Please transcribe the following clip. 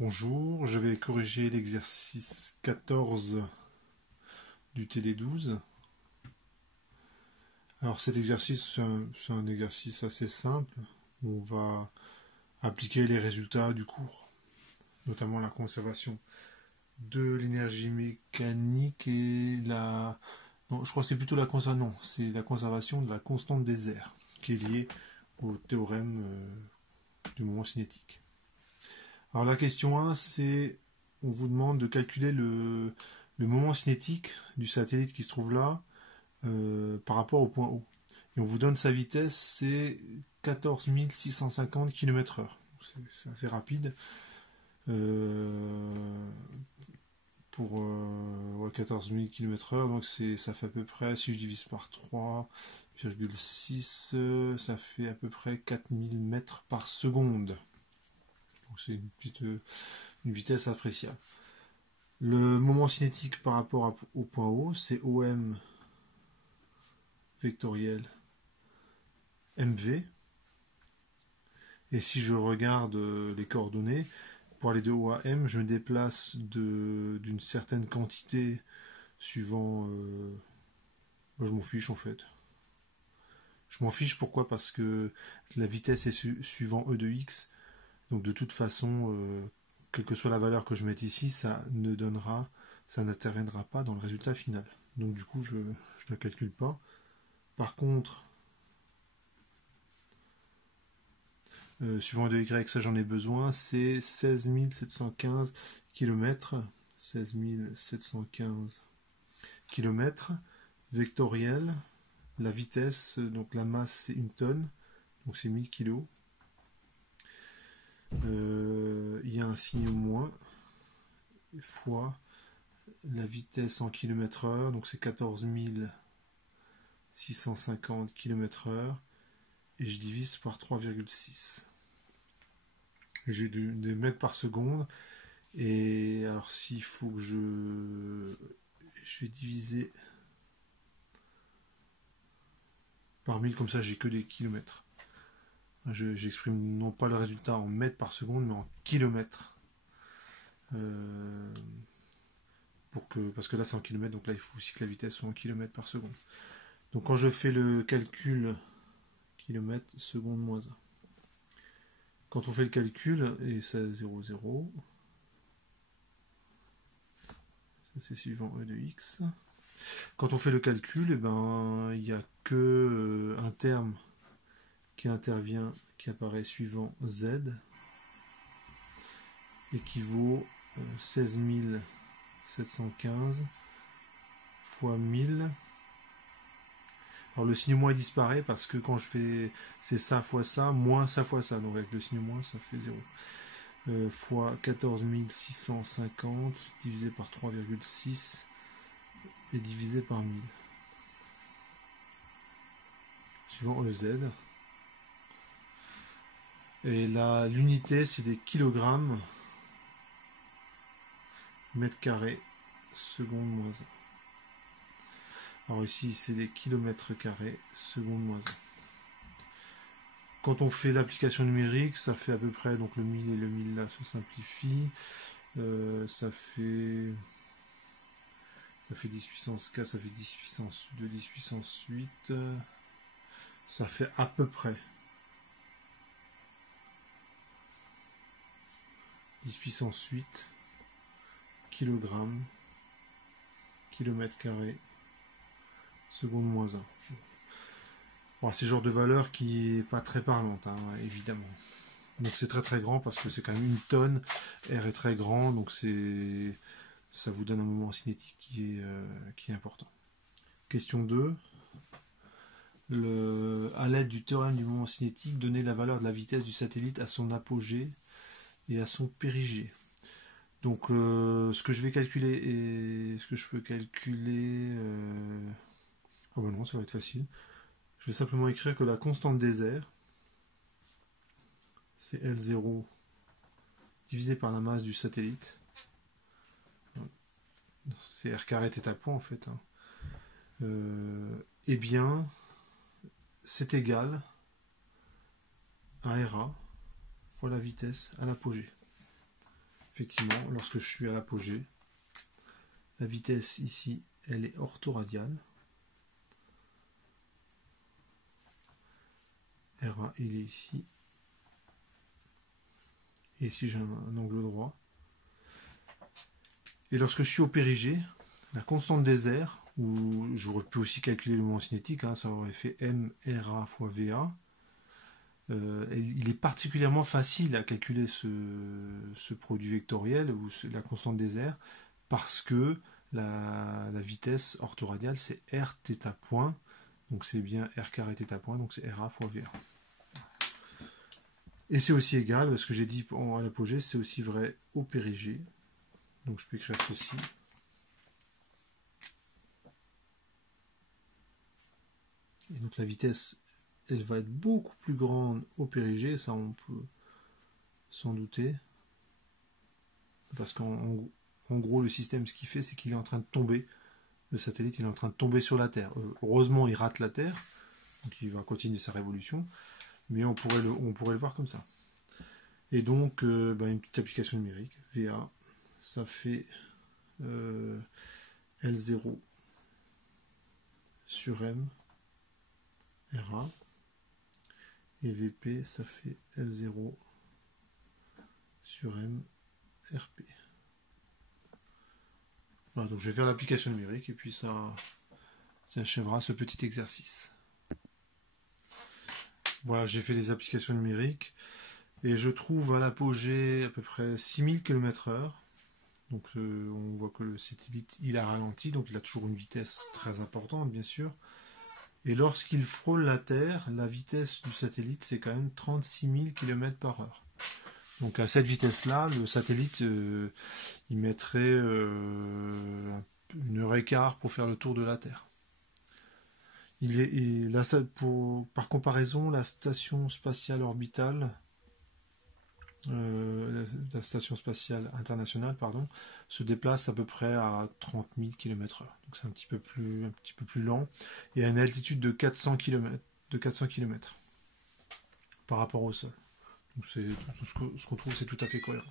Bonjour, je vais corriger l'exercice 14 du TD12. Alors cet exercice, c'est un exercice assez simple. On va appliquer les résultats du cours, notamment la conservation de l'énergie mécanique et la... Non, je crois que c'est plutôt la conservation. Non, c'est la conservation de la constante des airs, qui est liée au théorème du moment cinétique. Alors la question 1, c'est, on vous demande de calculer le moment cinétique du satellite qui se trouve là par rapport au point O. Et on vous donne sa vitesse, c'est 14 650 km/h. C'est assez rapide. Pour 14 000 km/h, donc ça fait à peu près, si je divise par 3,6, ça fait à peu près 4000 mètres par seconde. Donc c'est une vitesse appréciable. Le moment cinétique par rapport au point O, c'est OM vectoriel MV. Et si je regarde les coordonnées, pour aller de O à M, je me déplace d'une certaine quantité suivant... moi, je m'en fiche en fait. Je m'en fiche pourquoi? Parce que la vitesse est suivant E de X. Donc de toute façon, quelle que soit la valeur que je mette ici, ça n'interviendra pas dans le résultat final. Donc du coup, je ne la calcule pas. Par contre, suivant de Y, ça j'en ai besoin, c'est 16 715 km. 16 715 km vectoriel. La vitesse, donc la masse c'est une tonne, donc c'est 1000 kg. Il y a un signe moins, fois la vitesse en km/h, donc c'est 14 650 km/h, et je divise par 3,6. J'ai des mètres par seconde, et alors s'il faut que je vais diviser par 1000, comme ça j'ai que des kilomètres. J'exprime non pas le résultat en mètres par seconde, mais en kilomètres. Parce que là c'est en kilomètres, donc là il faut aussi que la vitesse soit en kilomètres par seconde. Donc quand je fais le calcul kilomètres seconde moins 1. Quand on fait le calcul, et c'est 0, 0, ça c'est suivant E de X. Quand on fait le calcul, il n'y a que un terme qui intervient, qui apparaît suivant Z, équivaut 16 715 fois 1000. Alors le signe moins disparaît parce que quand je fais c'est ça fois ça, moins ça fois ça, donc avec le signe moins ça fait 0. Fois 14 650 divisé par 3,6 et divisé par 1000. Suivant EZ. Et là, l'unité c'est des kilogrammes mètre carré seconde moins 1. Alors ici c'est des kilomètres carrés seconde moins 1. Quand on fait l'application numérique, ça fait à peu près, donc le 1000 et le 1000 là se simplifient, ça fait 10 puissance 4, ça fait 10 puissance 2, 10 puissance 8, ça fait à peu près 10 puissance 8 kg kilomètre carré seconde moins 1. Bon, c'est le genre de valeur qui n'est pas très parlante, hein, évidemment. Donc c'est très très grand parce que c'est quand même une tonne, R est très grand, donc ça vous donne un moment cinétique qui est important. Question 2. À l'aide du théorème du moment cinétique, donnez la valeur de la vitesse du satellite à son apogée et à son périgée. Donc ce que je vais calculer, est-ce que je peux calculer... Ah ben non, ça va être facile. Je vais simplement écrire que la constante des airs, c'est L0 divisé par la masse du satellite. C'est R carré θ point en fait. Eh bien, c'est égal à RA fois la vitesse à l'apogée. effectivement, lorsque je suis à l'apogée, la vitesse ici, elle est orthoradiale. RA, il est ici. Et ici, j'ai un angle droit. Et lorsque je suis au périgée, la constante des airs, où j'aurais pu aussi calculer le moment cinétique, hein, ça aurait fait MRA fois VA. Il est particulièrement facile à calculer ce produit vectoriel, ou la constante des airs, parce que la vitesse orthoradiale, c'est R θ point, donc c'est bien R carré θ point, donc c'est RA fois VA. Et c'est aussi égal, parce que j'ai dit à l'apogée, c'est aussi vrai au périgée. Donc je peux écrire ceci. Et donc la vitesse, elle va être beaucoup plus grande au périgée, ça on peut s'en douter. Parce qu'en gros, le système, ce qu'il fait, c'est qu'il est en train de tomber. Le satellite, il est en train de tomber sur la Terre. Heureusement, il rate la Terre, donc il va continuer sa révolution. Mais on pourrait le voir comme ça. Et donc, une petite application numérique, VA, ça fait L0 sur M, RA, et VP, ça fait L0 sur M, RP. Voilà, donc je vais faire l'application numérique et puis ça achèvera ce petit exercice. Voilà, j'ai fait les applications numériques et je trouve à l'apogée à peu près 6000 km/h. Donc on voit que le satellite il a ralenti, donc il a toujours une vitesse très importante bien sûr. Et lorsqu'il frôle la Terre, la vitesse du satellite c'est quand même 36 000 km/h. Donc à cette vitesse-là, le satellite il mettrait 1h15 pour faire le tour de la Terre. Par comparaison, la station spatiale orbitale, la station spatiale internationale, se déplace à peu près à 30 000 km/h. Donc c'est un petit peu plus lent et à une altitude de 400 km par rapport au sol. Donc tout ce qu'on trouve, c'est tout à fait cohérent.